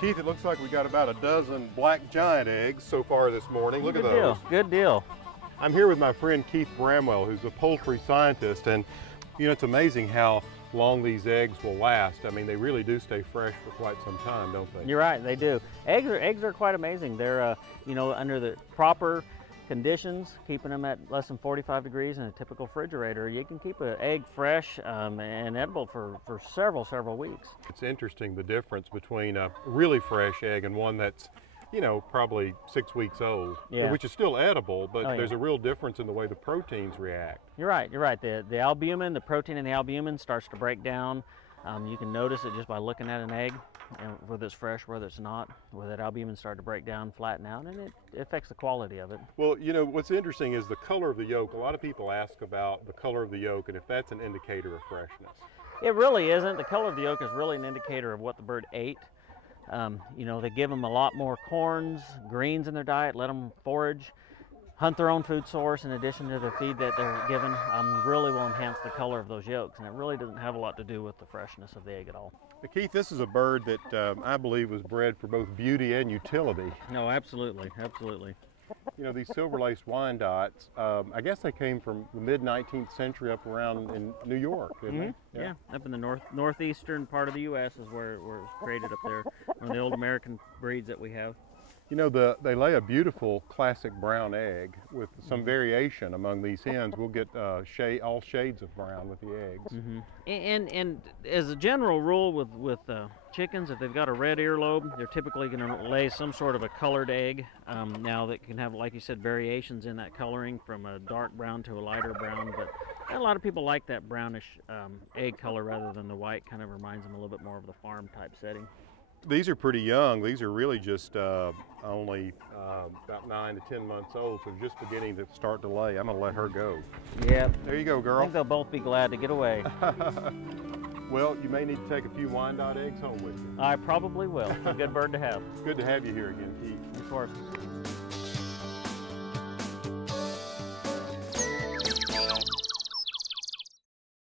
Keith, it looks like we got about a dozen black giant eggs so far this morning. Look at those. Good deal. I'm here with my friend Keith Bramwell, who's a poultry scientist, and you know, it's amazing how long these eggs will last. I mean, they really do stay fresh for quite some time, don't they? You're right, they do. Eggs are quite amazing. They're, you know, under the proper conditions, keeping them at less than 45 degrees in a typical refrigerator, you can keep an egg fresh and edible for several weeks. It's interesting the difference between a really fresh egg and one that's, you know, probably 6 weeks old, which is still edible, but there's a real difference in the way the proteins react. You're right. The albumin, the protein in the albumin starts to break down. You can notice it just by looking at an egg, whether it's fresh, whether it's not, where that albumin start to break down, flatten out, and it affects the quality of it. Well, you know, what's interesting is the color of the yolk. A lot of people ask about the color of the yolk and if that's an indicator of freshness. It really isn't. The color of the yolk is really an indicator of what the bird ate. You know, they give them a lot more corns, greens in their diet, let them forage, hunt their own food source in addition to the feed that they're given, really will enhance the color of those yolks, and it really doesn't have a lot to do with the freshness of the egg at all. Keith, this is a bird that I believe was bred for both beauty and utility. No, absolutely. You know, these silver-laced Wyandottes, I guess they came from the mid-19th century up around in New York, didn't they? Yeah, up in the northeastern part of the U.S. is where it was created up there, one of the old American breeds that we have. You know, they lay a beautiful classic brown egg with some variation among these hens. We'll get all shades of brown with the eggs. And as a general rule with chickens, if they've got a red earlobe, they're typically going to lay some sort of a colored egg. Now that can have, like you said, variations in that coloring from a dark brown to a lighter brown, but a lot of people like that brownish egg color rather than the white. Kind of reminds them a little bit more of the farm type setting. These are pretty young. These are really just only about 9 to 10 months old, so just beginning to start to lay. I'm going to let her go. Yeah. There you go, girl. I think they'll both be glad to get away. Well, you may need to take a few Wyandotte eggs home with you. I probably will. It's a good bird to have. Good to have you here again, Keith. Of course.